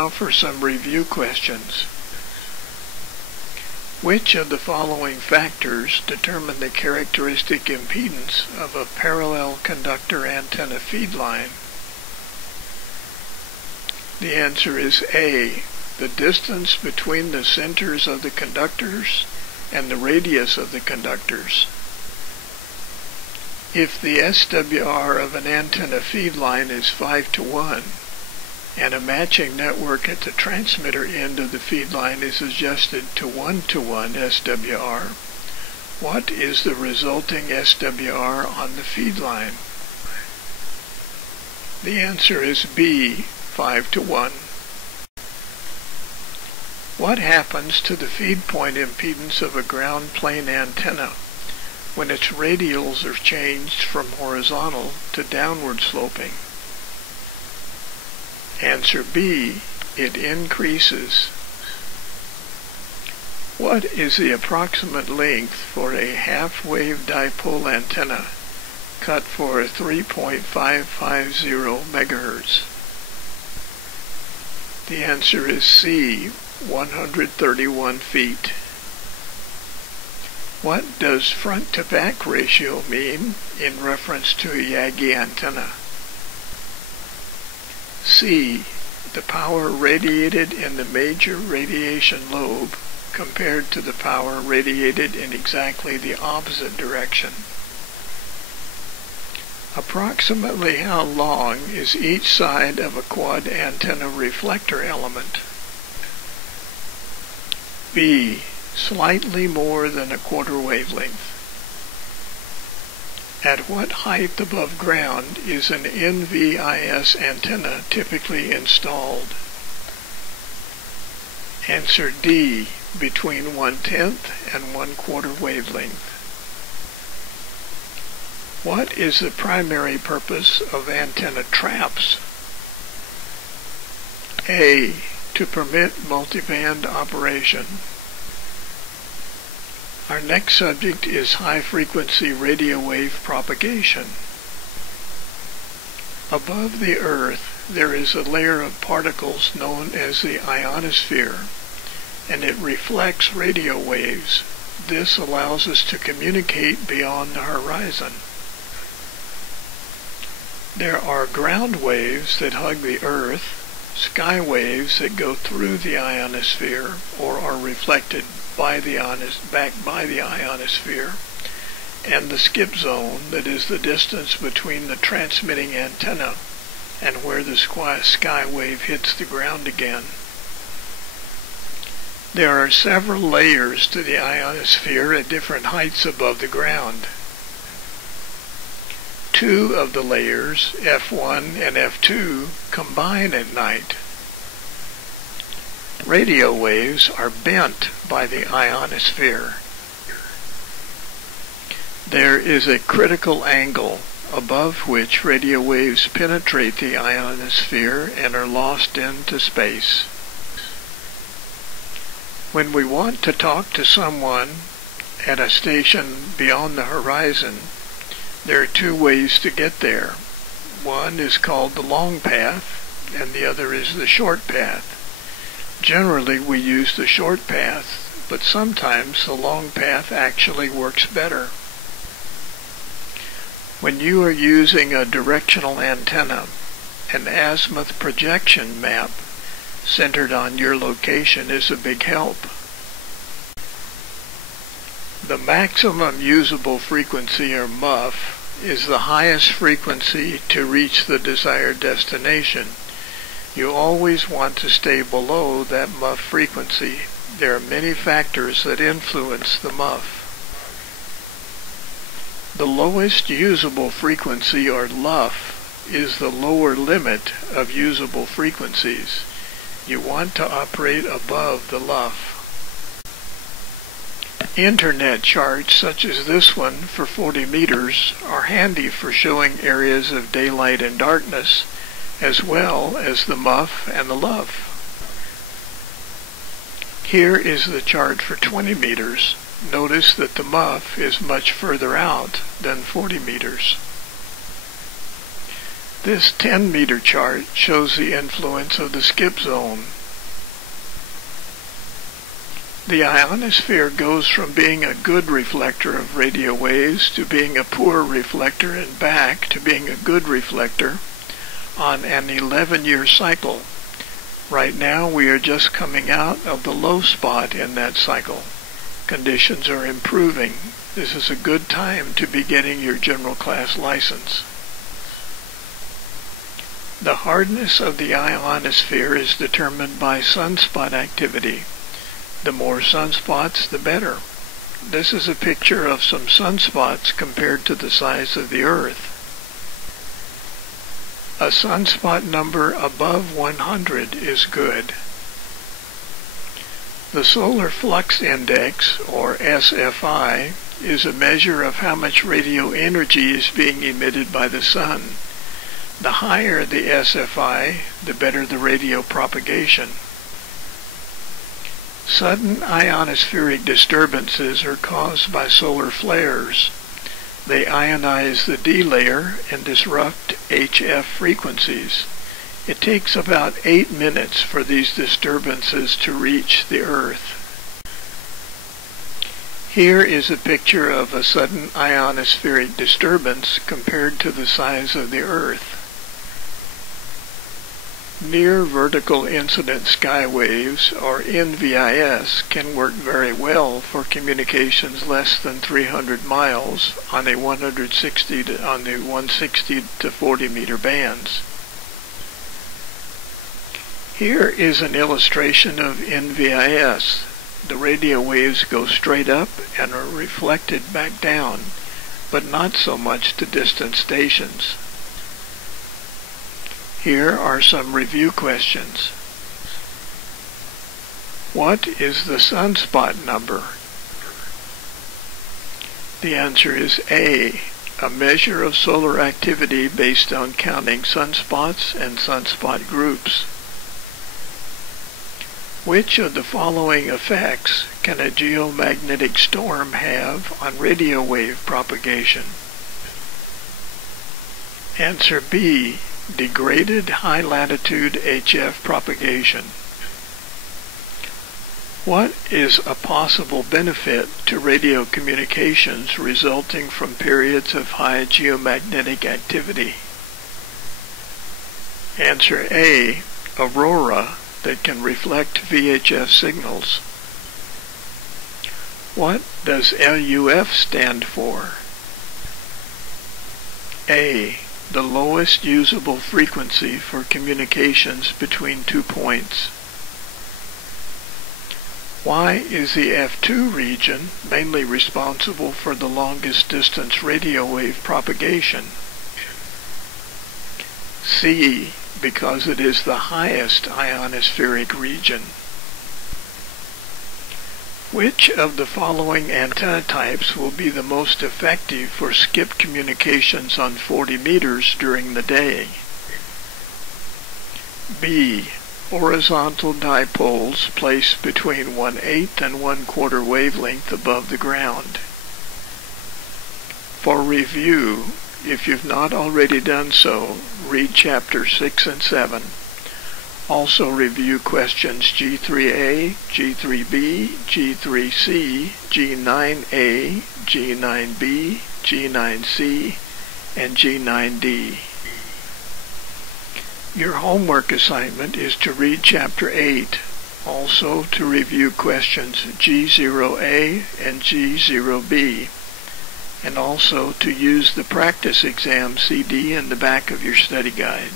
Now for some review questions. Which of the following factors determine the characteristic impedance of a parallel conductor antenna feed line? The answer is A, the distance between the centers of the conductors and the radius of the conductors. If the SWR of an antenna feed line is 5:1, and a matching network at the transmitter end of the feed line is adjusted to 1:1 SWR, what is the resulting SWR on the feed line? The answer is B, 5:1. What happens to the feed point impedance of a ground plane antenna when its radials are changed from horizontal to downward sloping? Answer B, it increases. What is the approximate length for a half-wave dipole antenna cut for 3.550 megahertz? The answer is C, 131 feet. What does front-to-back ratio mean in reference to a Yagi antenna? C, the power radiated in the major radiation lobe compared to the power radiated in exactly the opposite direction. Approximately how long is each side of a quad antenna reflector element? B, slightly more than a quarter wavelength. At what height above ground is an NVIS antenna typically installed? Answer D, between 1/10 and 1/4 wavelength. What is the primary purpose of antenna traps? A, to permit multiband operation. Our next subject is high-frequency radio wave propagation. Above the Earth, there is a layer of particles known as the ionosphere, and it reflects radio waves. This allows us to communicate beyond the horizon. There are ground waves that hug the Earth, sky waves that go through the ionosphere or are reflected back by the ionosphere, and the skip zone, that is the distance between the transmitting antenna and where the sky wave hits the ground again. There are several layers to the ionosphere at different heights above the ground. Two of the layers, F1 and F2, combine at night. Radio waves are bent by the ionosphere. There is a critical angle above which radio waves penetrate the ionosphere and are lost into space. When we want to talk to someone at a station beyond the horizon, there are two ways to get there. One is called the long path, and the other is the short path. Generally, we use the short path, but sometimes the long path actually works better. When you are using a directional antenna, an azimuth projection map centered on your location is a big help. The maximum usable frequency, or MUF, is the highest frequency to reach the desired destination. You always want to stay below that MUF frequency. There are many factors that influence the MUF. The lowest usable frequency, or LUF, is the lower limit of usable frequencies. You want to operate above the LUF. Internet charts such as this one for 40 meters are handy for showing areas of daylight and darkness, as well as the MUF and the LUF. Here is the chart for 20 meters. Notice that the MUF is much further out than 40 meters. This 10-meter chart shows the influence of the skip zone. The ionosphere goes from being a good reflector of radio waves to being a poor reflector and back to being a good reflector on an 11-year cycle. Right now we are just coming out of the low spot in that cycle. Conditions are improving. This is a good time to be getting your general class license. The hardness of the ionosphere is determined by sunspot activity. The more sunspots, the better. This is a picture of some sunspots compared to the size of the Earth. A sunspot number above 100 is good. The Solar Flux Index, or SFI, is a measure of how much radio energy is being emitted by the sun. The higher the SFI, the better the radio propagation. Sudden ionospheric disturbances are caused by solar flares. They ionize the D layer and disrupt HF frequencies. It takes about 8 minutes for these disturbances to reach the Earth. Here is a picture of a sudden ionospheric disturbance compared to the size of the Earth. Near vertical incident sky waves, or NVIS, can work very well for communications less than 300 miles on the 160 to 40 meter bands. Here is an illustration of NVIS. The radio waves go straight up and are reflected back down, but not so much to distant stations. Here are some review questions. What is the sunspot number? The answer is A, a measure of solar activity based on counting sunspots and sunspot groups. Which of the following effects can a geomagnetic storm have on radio wave propagation? Answer B, degraded high-latitude HF propagation. What is a possible benefit to radio communications resulting from periods of high geomagnetic activity? Answer A, aurora that can reflect VHF signals. What does LUF stand for? A, the lowest usable frequency for communications between 2 points. Why is the F2 region mainly responsible for the longest distance radio wave propagation? C, because it is the highest ionospheric region. Which of the following antenna types will be the most effective for skip communications on 40 meters during the day? B, horizontal dipoles placed between 1/8 and 1/4 wavelength above the ground. For review, if you've not already done so, read Chapter 6 and 7. Also review questions G3A, G3B, G3C, G9A, G9B, G9C, and G9D. Your homework assignment is to read Chapter 8, also to review questions G0A and G0B, and also to use the practice exam CD in the back of your study guide.